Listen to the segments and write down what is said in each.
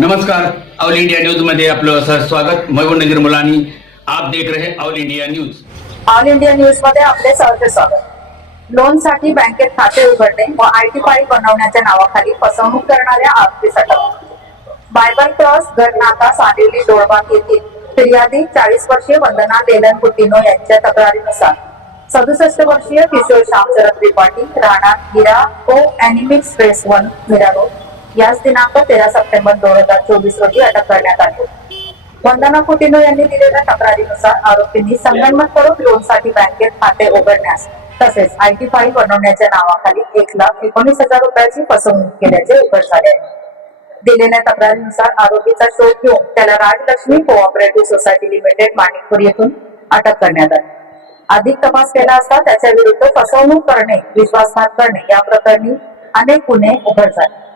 नमस्कार. All India न्यूजमध्ये आपलं सहर्ष स्वागत. मयूर नजीर मुलानी आप देख रहे all India news. All India न्यूजमध्ये आपले सहर्ष स्वागत. लोनसाठी बँकेत खाते उघडणे व आयटी फाईल बनवण्याच्या नावाखाली फसवणूक करणाऱ्या आरोपीस अटक बायबल क्रॉस गडनाका सानेली डोळबाग येथील फिर्यादी चाळीस वर्षीय वंदना लेलन कुटिनो यांच्या तक्रारीनुसार. सदुसष्ट वर्षीय किशोर श्यामचरण त्रिपाठी राहणार हिरा को अॅनिमिक फेस वन मीरा रोड. याच दिनांक तेरा सप्टेंबर दोन हजार चोवीस रोजी अटक करण्यात आली. वंदना कुटिनो यांनी दिलेल्या तक्रारीनुसार आरोपींनी संगणमत करून लोनसाठी बँकेत खाते उघडण्यास तसेच आयटी फाईल बनवण्याच्या नावाखाली एक लाख एकोणीस हजार रुपयाची फसवणूक केल्याचे उघड झाले. दिलेल्या तक्रारीनुसार आरोपीचा शोध घेऊन त्याला Rajlakshmi cooperative society limited Manikpur येथून अटक करण्यात आली. अधिक तपास केला असता त्याच्या विरुद्ध फसवणूक करणे विश्वासघात करणे या प्रकरणी अनेक गुन्हे उघड झाले.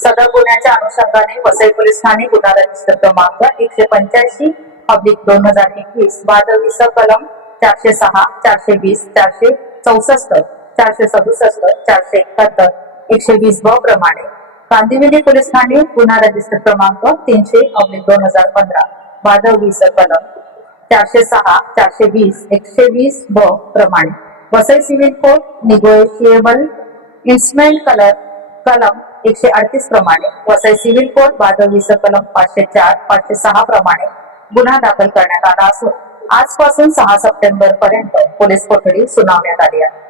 सदर गुन्ह्याच्या अनुषंगाने वसई पोलीस ठाणे गुन्हा रजिस्टर क्रमांक एकशे पंच्याऐंशी पब्लिक दोन हजार एकवीस वादविस कलम चारशे सहा चारशे वीस चारशे चौसष्ट चारशे सदुसष्ट चारशे एकाहत्तर एकशे वीस ब प्रमाणे. कांदिवली पोलीस ठाणे गुन्हा रजिस्टर क्रमांक तीनशे पब्लिक दोन हजार पंधरा वादविस कलम चारशे सहा चारशे वीस एकशे वीस ब प्रमाणे. Vasai civil court negotiable instrument colour कलम एकशे अडतीस प्रमाणे वसई सिव्हिल कोर्ट वादविस कलम पाचशे चार पाचशे सहा प्रमाणे गुन्हा दाखल करण्यात आला असून आजपासून सहा सप्टेंबर पर्यंत पोलीस कोठडी सुनावण्यात आली आहे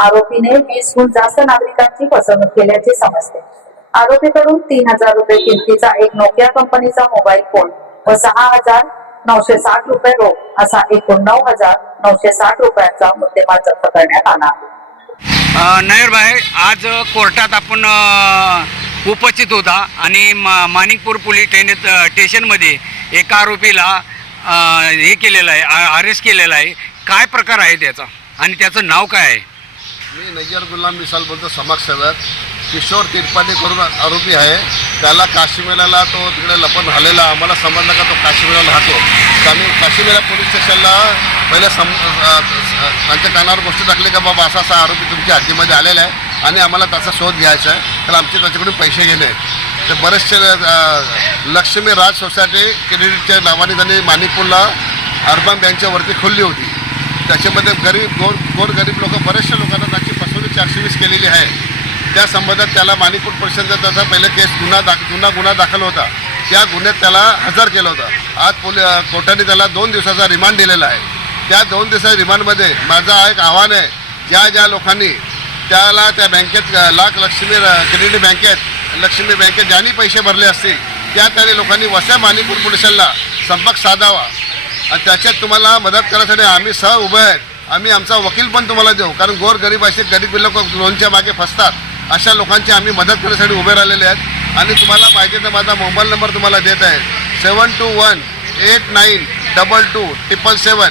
आरोपीने वीसहून जास्त नागरिकांची फसवणूक केल्याचे समजते आरोपीकडून तीन हजार रुपये किमतीचा एक नोकिया कंपनीचा मोबाईल फोन व सहा हजार नऊशे साठ रुपये रोख असा एकूण नऊ हजार नऊशे साठ रुपयांचा मुद्देमाल जप्त करण्यात आला आहे. नयर भाई आज कोर्टात आपण उपस्थित होता आणि मा माणिकपूर पोलीस ठाणे स्टेशनमध्ये एका आरोपीला हे केलेलं आहे अरेस्ट केलेलं आहे. काय प्रकार आहे त्याचा? आणि त्याचं नाव काय आहे? मी नजर गुलाम मिसाल बोलतो समाजसेवक. किशोर तिरपाटी करून आरोपी आहे. त्याला काश्मीराला तो तिकडे लपन झालेला आम्हाला समजलं का तो काश्मीराला राहतो आम्ही काश्मीरा पोलीस स्टेशनला पहिले सम त्यांच्या कानावर गोष्ट टाकली का बाबा असा असा आरोपी तुमच्या हद्दीमध्ये आलेला आहे आणि आम्हाला त्याचा शोध घ्यायचा आहे. तर आमचे त्याच्याकडून पैसे गेले. तर बरेचसे लक्ष्मी राज सोसायटी क्रेडिटच्या नावाने त्यांनी माणिकपूरला अर्बन बँकच्या वरती खोलली होती. त्याच्यामध्ये गरीब गोर गोर गरीब लोक बरेचशा लोकांना त्याची फसवणूक चारशे वीस केलेली आहे. त्या संबंधात त्याला माणिकपूर परिषदेचा त्याचा पहिले केस गुन्हा दाख जुना गुन्हा दाखल होता. त्या गुन्ह्यात त्याला हजर केलं होतं. आज पोली कोर्टाने त्याला दोन दिवसाचा रिमांड दिलेला आहे. त्या दोन दिवसाच्या रिमांडमध्ये माझा एक आव्हान आहे ज्या ज्या लोकांनी त्याला त्या बँकेत लाख लक्ष्मी क्रेडिट बँकेत लक्ष्मी बँकेत ज्यांनी पैसे भरले असतील त्या त्याने लोकांनी वस्या माणिकपूर पोलिसांना संपर्क साधावा. आणि त्याच्यात तुम्हाला मदत करण्यासाठी आम्ही सह उभे आहेत. आम्ही आमचा वकील पण तुम्हाला देऊ कारण गोर गरीब असे गरीब लोक लोनच्या मागे फसतात. अशा लोकांची आम्ही मदत करण्यासाठी उभे राहिलेले आहेत. आणि तुम्हाला पाहिजे तर माझा मोबाईल नंबर तुम्हाला देत आहे. Seven two one eight nine double two triple seven.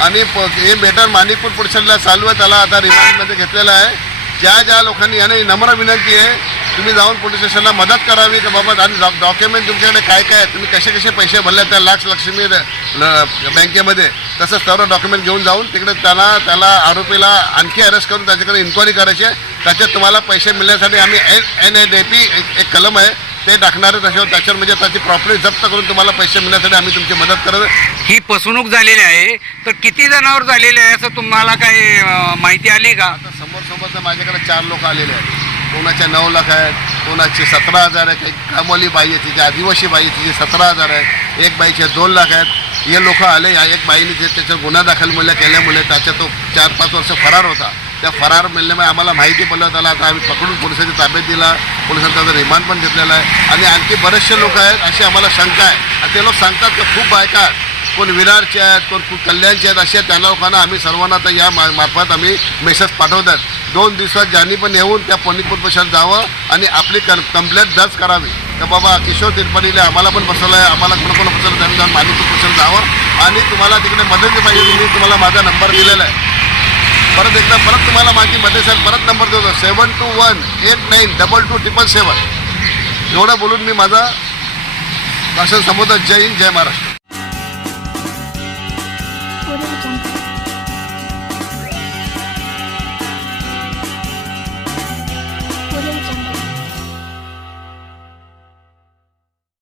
आणि प- हे मॅटर माणिकपूर पोलिसांना चालू आहे त्याला आता रिमांडमध्ये घेतलेलं आहे. ज्या ज्या लोकांनी याने नम्र विनंती आहे तुम्ही जाऊन पोलीस स्टेशनला मदत करावी. की बाबा आणि डॉ डॉक्युमेंट तुमच्याकडे काय काय आहे तुम्ही कसे कसे पैसे भरले त्या लाख लक्ष्मी ल- बँकेमध्ये. तसं सर्व डॉक्युमेंट घेऊन जाऊन तिकडे त्याला त्याला आरोपीला आणखी अरेस्ट करून त्याच्याकडे इन्क्वायरी करायची आहे. त्याच्यात तुम्हाला पैसे मिळण्यासाठी आम्ही N N A D P एक कलम आहे ते टाकणार आहे. त्याच्यावर त्याच्यावर म्हणजे त्याची प्रॉपर्टी जप्त करून तुम्हाला पैसे मिळण्यासाठी आम्ही तुमची मदत करत ही फसवणूक झालेली आहे. तर किती जणांवर झालेली आहे असं तुम्हाला काही माहिती आली का? आता समोर समोर तर माझ्याकडे चार लोक आलेले आहेत. कोणाचे नऊ लाख आहेत कोणाचे सतरा हजार आहेत. एक कामोली बाई आहे तिची आदिवासी बाई तिचे सतरा हजार आहेत. एक बाईचे दोन लाख आहेत. हे लोक आले या एक बाईने त्याच्यावर गुन्हा दाखल मुळे केल्यामुळे त्याच्या तो चार पाच वर्ष फरार होता. त्या फरार मिळल्यामुळे आम्हाला माहिती पडलं त्याला आता आम्ही पकडून पोलिसांच्या ताब्यात दिला पोलिसांनी त्याचा रिमांड पण घेतलेला आहे. आणि आणखी बरेचसे लोक आहेत अशी आम्हाला शंका आहे. आणि ते लोक सांगतात की खूप बायका आहेत कोण विरारचे आहेत कोण कल्याणचे आहेत असे त्या लोकांना आम्ही सर्वांना तर या मा- मार्फत आम्ही मेसेज पाठवतात दोन दिवसात ज्यांनी पण येऊन त्या पंडितपूर स्टेशन जावं आणि आपली कं कंप्लेंट दर्ज करावी. तर बाबा किशोर तिरपडीले आम्हाला पण बसवलं आहे आम्हाला कोण कोण बसवलं त्यांनी जाऊन माणिक जावं. आणि तुम्हाला तिकडे मदत पाहिजे मी तुम्हाला माझा नंबर दिलेला आहे. परत एकदा परत तुम्हाला माझी मदत आहे परत नंबर देतो. Seven two one eight nine double two triple seven एवढं बोलून मी माझा भाषण संबोधन जय हिंद जय महाराष्ट्र.